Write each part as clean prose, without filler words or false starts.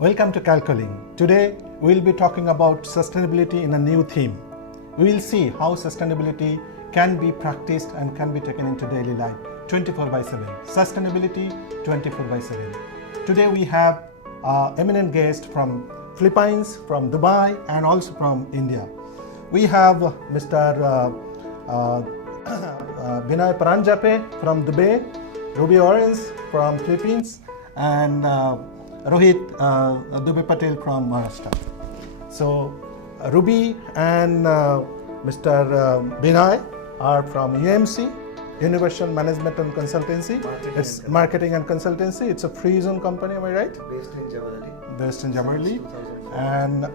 Welcome to Calculling. Today we will be talking about sustainability in a new theme. We will see how sustainability can be practiced and can be taken into daily life 24/7. Sustainability 24/7. Today we have eminent guest from Philippines, from Dubai, and also from India. We have Mr. Binay Paranjape from Dubai, Ruby Orange from Philippines, and Rohit Dubey Patel from Maharashtra. So Ruby and Mr. Binay are from UMC, Universal Management and Consultancy. It's marketing and consultancy. It's a free zone company, am I right? Based in Jabalali. Based in Jabalali. And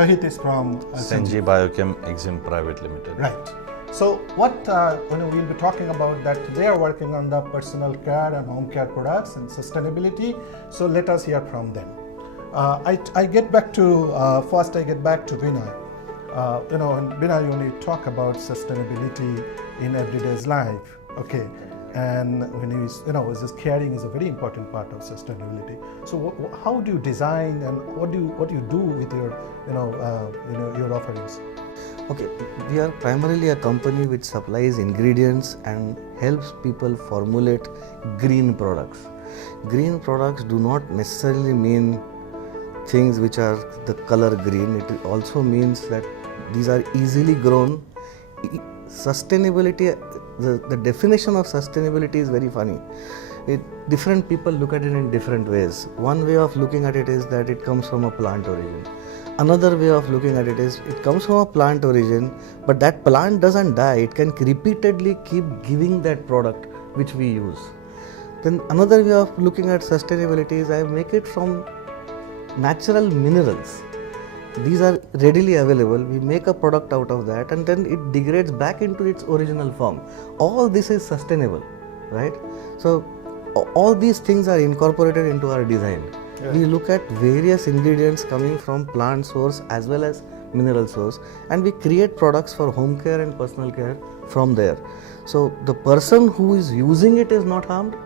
Rohit is from Senji Biochem Exim Private Limited. Right. So what we'll be talking about that they are working on the personal care and home care products and sustainability. So let us hear from them. I get back to first. I get back to Vinay. And Vinay, when you talk about sustainability in everyday's life, okay, and when this caring is a very important part of sustainability. So how do you design and what do you do with your your offerings? Okay, we are primarily a company which supplies ingredients and helps people formulate green products. Green products do not necessarily mean things which are the color green. It also means that these are easily grown. Sustainability, the definition of sustainability is very funny. Different people look at it in different ways. One way of looking at it is that it comes from a plant origin. Another way of looking at it is it comes from a plant origin, but that plant doesn't die. It can repeatedly keep giving that product which we use. Then another way of looking at sustainability is I make it from natural minerals. These are readily available. We make a product out of that and then it degrades back into its original form. All this is sustainable, right? So all these things are incorporated into our design. Yeah. We look at various ingredients coming from plant source as well as mineral source, and we create products for home care and personal care from there. So the person who is using it is not harmed,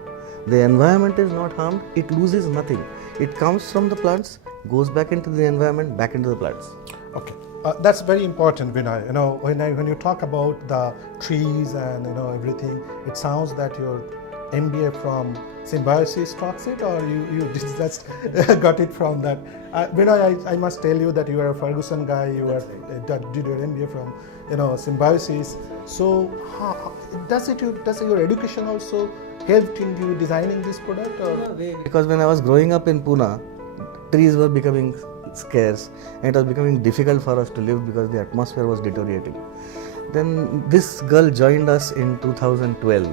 the environment is not harmed, it loses nothing. It comes from the plants, goes back into the environment, back into the plants. Okay, that's very important, Vinay. When you talk about the trees and everything, it sounds that your MBA from Symbiosis talks it, or you just got it from that. Vinay, I must tell you that you are a Ferguson guy. You did your MBA from Symbiosis. So does your education also helped in you designing this product? Or? Because when I was growing up in Pune, trees were becoming scarce and it was becoming difficult for us to live because the atmosphere was deteriorating. Then this girl joined us in 2012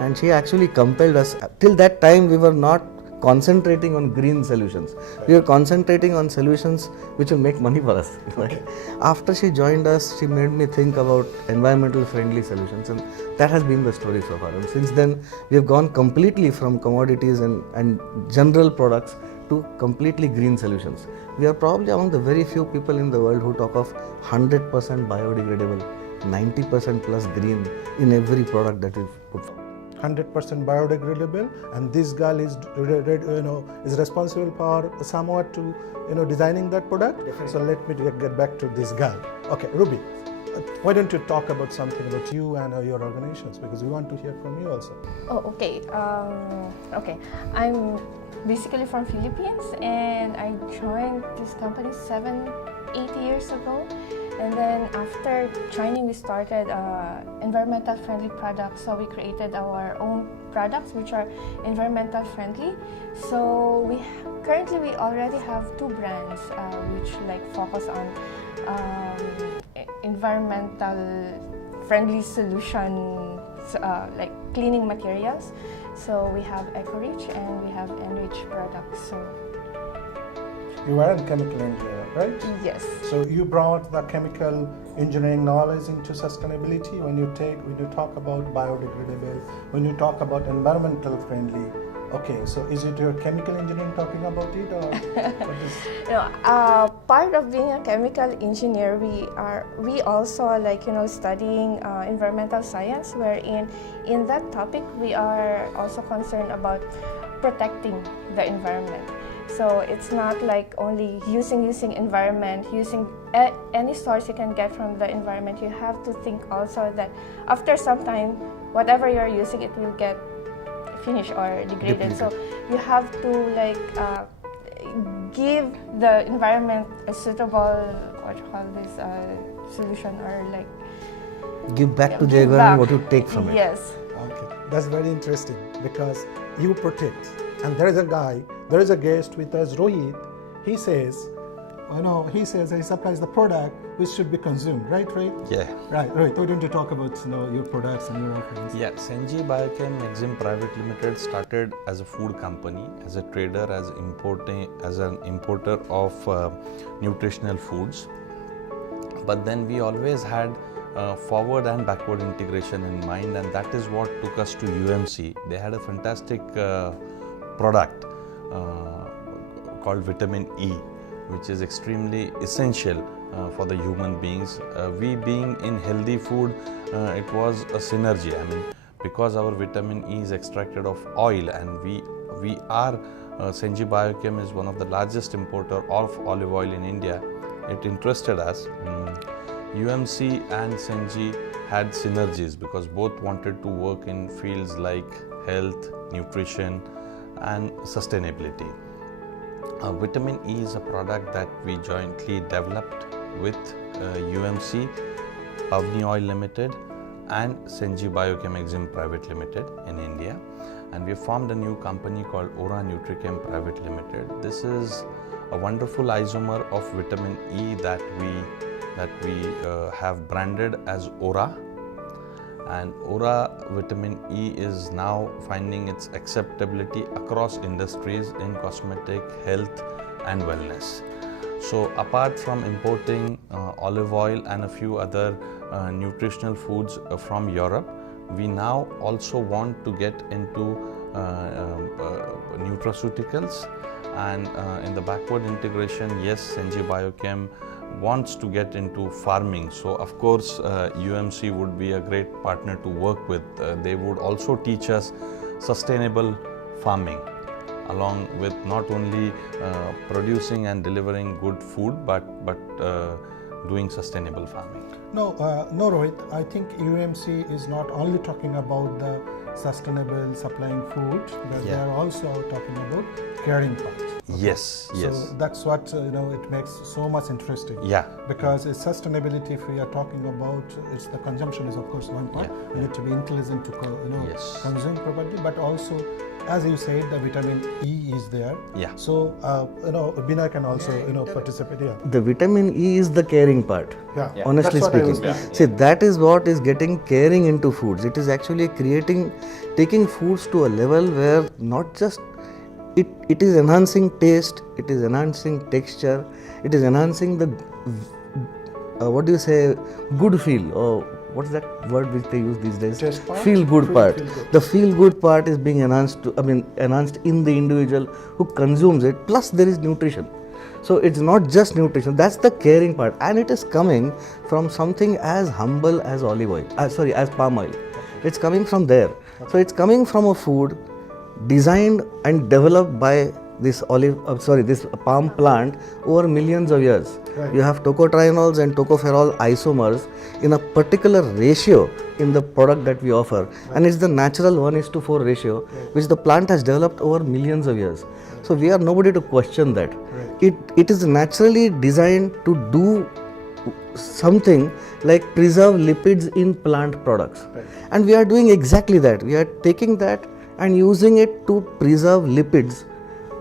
and she actually compelled us. Till that time we were not concentrating on green solutions. We were concentrating on solutions which will make money for us. Right? After she joined us, she made me think about environmental friendly solutions, and that has been the story so far. And since then we have gone completely from commodities and general products to completely green solutions. We are probably among the very few people in the world who talk of 100% biodegradable, 90% plus green in every product that we put forward. 100% biodegradable, and this girl is responsible for somewhat to designing that product. Definitely. So let me get back to this girl. Okay, Ruby, why don't you talk about something about you and your organizations, because we want to hear from you also. Oh, okay. Okay, I'm basically from Philippines, and I joined this company 7-8 years ago. And then after joining, we started environmental friendly products. So we created our own products which are environmental friendly. So currently we already have 2 brands which focus on environmental friendly solutions like cleaning materials. So we have EcoRich and we have Enrich products. So you are a chemical engineer, right? Yes. So you brought the chemical engineering knowledge into sustainability when you talk about biodegradable, when you talk about environmental friendly. Okay, so is it your chemical engineering talking about it, or what is? Part of being a chemical engineer, we also studying environmental science, wherein in that topic we are also concerned about protecting the environment. So it's not like only using environment, using any source you can get from the environment. You have to think also that after some time, whatever you're using, it will get finished or degraded. So you have to like give the environment a suitable, what you call this, solution, or like Give back to the give environment back. what you take from it. Yes. Okay, that's very interesting because you protect. And there is a guy, there is a guest with us, Rohit. He says, he supplies the product which should be consumed, right? Yeah. Right, Rohit, why don't you talk about your products and your offerings? Yeah, Senji Biochem Exim Private Limited started as a food company, as a trader, as an importer of nutritional foods. But then we always had forward and backward integration in mind, and that is what took us to UMC. They had a fantastic product called vitamin E, which is extremely essential for the human beings. We being in healthy food, it was a synergy. I mean, because our vitamin E is extracted of oil, and we are Senji Biochem is one of the largest importer of olive oil in India. It interested us. UMC and Senji had synergies because both wanted to work in fields like health, nutrition, and sustainability. Vitamin E is a product that we jointly developed with UMC, Pavni Oil Limited, and Senji Biochem Exim Private Limited in India, and we formed a new company called Ora Nutrichem Private Limited. This is a wonderful isomer of vitamin E that we have branded as Ora, and Ora vitamin E is now finding its acceptability across industries in cosmetic, health and wellness. So apart from importing olive oil and a few other nutritional foods from Europe, we now also want to get into nutraceuticals, and in the backward integration, yes, Senji Biochem wants to get into farming. So of course UMC would be a great partner to work with. They would also teach us sustainable farming, along with not only producing and delivering good food, but doing sustainable farming. No, Rohit, I think UMC is not only talking about the sustainable supplying food, but they are also talking about caring part. Yes, yes. So that's what it makes so much interesting. Yeah. Because it's sustainability. If we are talking about, it's the consumption is of course one part. Yeah, We need to be intelligent to Yes. consume properly, but also, as you said, the vitamin E is there. Yeah. So Bina can also participate. Yeah. The vitamin E is the caring part. Yeah. Honestly That's what I was speaking, thinking. see, that is what is getting caring into foods. It is actually taking foods to a level where not just it is enhancing taste, it is enhancing texture, it is enhancing the good feel, or what's that word which they use these days? Taste part? Feel good part. Feel good. The feel good part is being enhanced in the individual who consumes it, plus there is nutrition. So it's not just nutrition, that's the caring part, and it is coming from something as humble as as palm oil. It's coming from there. So it's coming from a food designed and developed by this palm plant over millions of years. Right. You have tocotrienols and tocopherol isomers in a particular ratio in the product that we offer, and it's the natural 1:4 ratio which the plant has developed over millions of years. So we are nobody to question that. Right. It is naturally designed to do something like preserve lipids in plant products. Right. And we are doing exactly that. We are taking that and using it to preserve lipids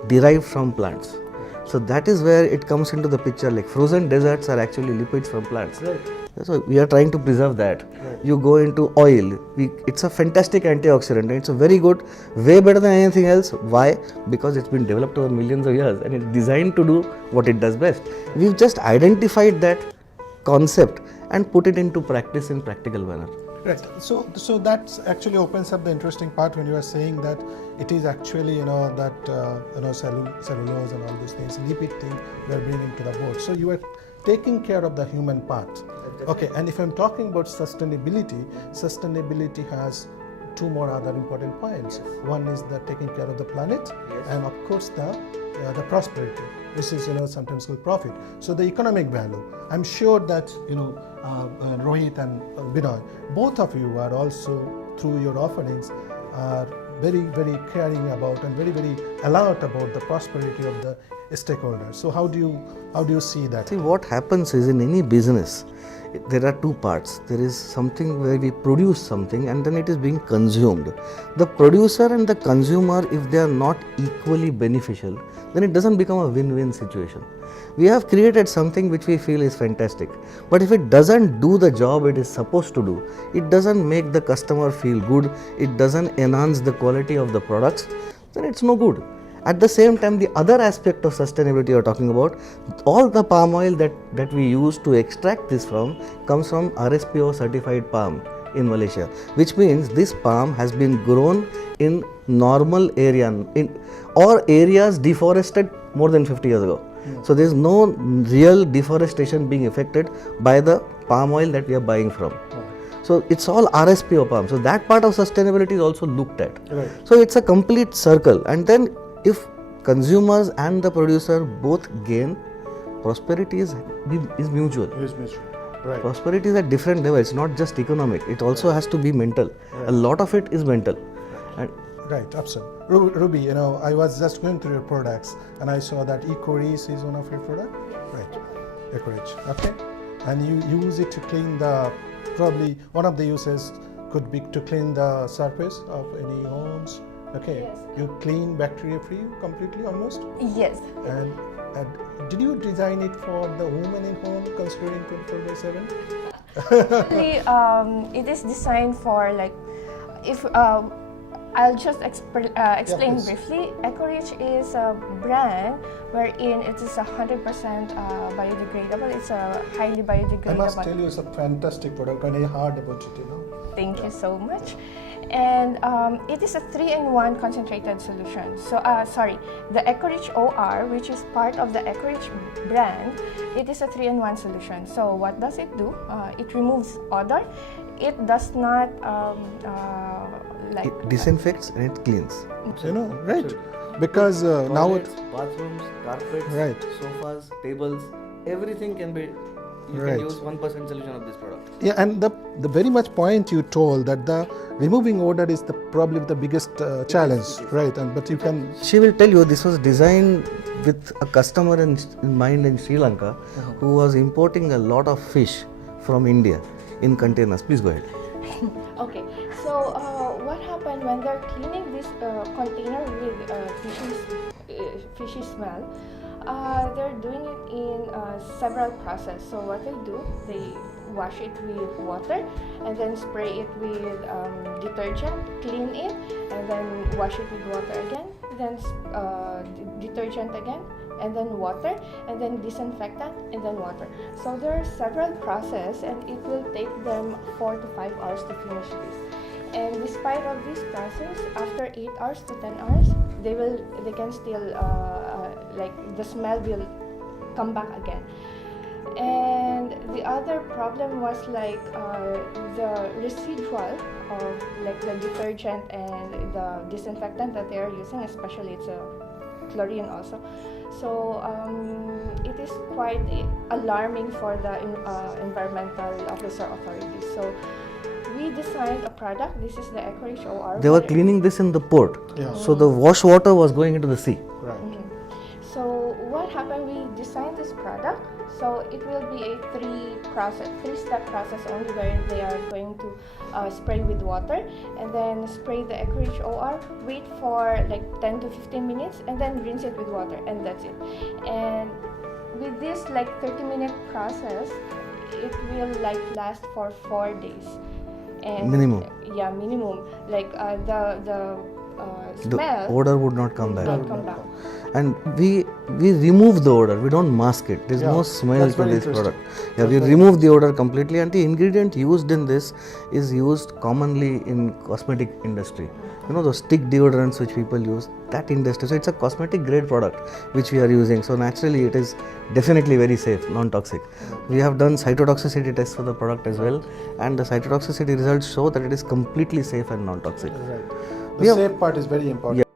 derived from plants. So that is where it comes into the picture, like frozen desserts are actually lipids from plants. Right. So we are trying to preserve that. Right. You go into oil, it's a fantastic antioxidant. It's a very good, way better than anything else. Why? Because it's been developed over millions of years and it's designed to do what it does best. We've just identified that concept and put it into practice in practical manner. Right. So that actually opens up the interesting part when you are saying that it is actually cellulose and all these things, lipid thing you are bringing to the board. So you are taking care of the human part. Okay. And if I'm talking about sustainability has two more other important points. One is the taking care of the planet, and of course the prosperity, which is sometimes called profit. So the economic value. I'm sure that Rohit and Binoy, both of you are also through your offerings are very, very caring about and very, very alert about the prosperity of the stakeholders. So how do you see that? See, what happens is in any business, there are two parts. There is something where we produce something and then it is being consumed. The producer and the consumer, if they are not equally beneficial, then it doesn't become a win-win situation. We have created something which we feel is fantastic, but if it doesn't do the job it is supposed to do, it doesn't make the customer feel good, it doesn't enhance the quality of the products, then it's no good. At the same time, the other aspect of sustainability you are talking about, all the palm oil that we use to extract this from comes from RSPO certified palm in Malaysia, which means this palm has been grown in normal area or areas deforested more than 50 years ago. So there is no real deforestation being affected by the palm oil that we are buying from. So it's all RSPO palm. So that part of sustainability is also looked at. Right. So it's a complete circle, and then if consumers and the producer both gain, prosperity is mutual. Right. Prosperity is at different levels. It's not just economic. It also has to be mental. A lot of it is mental. And Right, absolutely. Ruby, I was just going through your products and I saw that EcoReach is one of your products. Right, EcoReach. Okay, and you use it to clean probably one of the uses could be to clean the surface of any homes. Okay, Yes. you clean bacteria-free completely almost. Yes. And did you design it for the woman in home, considering 24/7? Actually, it is designed for if I'll just explain please. briefly. EcoReach is a brand wherein it is 100% biodegradable. It's a highly biodegradable. I must tell you, it's a fantastic product, and I heard about it. Thank you so much. And it is a 3-in-1 concentrated solution. So, the EcoReach OR, which is part of the EcoReach brand, it is a 3-in-1 solution. So, what does it do? It removes odor. It does not it disinfects and it cleans. Right? Because now it. bathrooms, carpets, Right. sofas, tables, everything can be. You Right. can use 1% solution of this product. Yeah, and the very much point you told that the removing odor is probably the biggest challenge, right? But you can. She will tell you this was designed with a customer in mind in Sri Lanka who was importing a lot of fish from India in containers. Please go ahead. Okay, so what happened when they're cleaning this container with fishy smell? They're doing it in several processes. So what they do, they wash it with water and then spray it with detergent, clean it, and then wash it with water again, then detergent again, and then water, and then disinfectant, and then water. So there are several processes, and it will take them 4 to 5 hours to finish this. And despite of this process, after 8 hours to 10 hours, they can still the smell will come back again. And the other problem was the residual of the detergent and the disinfectant that they are using, especially it's a chlorine also. So it is quite alarming for the environmental officer authorities. So we designed a product. This is the EcoReach OR. They were cleaning this in the port. Yeah. So the wash water was going into the sea. Right. So what happened? We designed this product. So it will be a three-step process only, where they are going to spray with water and then spray the EcoReach OR, wait for 10 to 15 minutes, and then rinse it with water, and that's it. And with this 30-minute process, it will last for 4 days. And Minimum. Yeah, minimum. The The smell odor would not come back. will come back. And we remove the odor. We don't mask it. There's Yeah, no smell that's to very this interesting. product. Yeah, we remove the odor completely, and the ingredient used in this is used commonly in cosmetic industry. you know, those stick deodorants which people use, that industry. So it's a cosmetic grade product which we are using. So naturally it is definitely very safe, non-toxic. We have done cytotoxicity tests for the product as well, and the cytotoxicity results show that it is completely safe and non-toxic. Right. We The have- safe part is very important.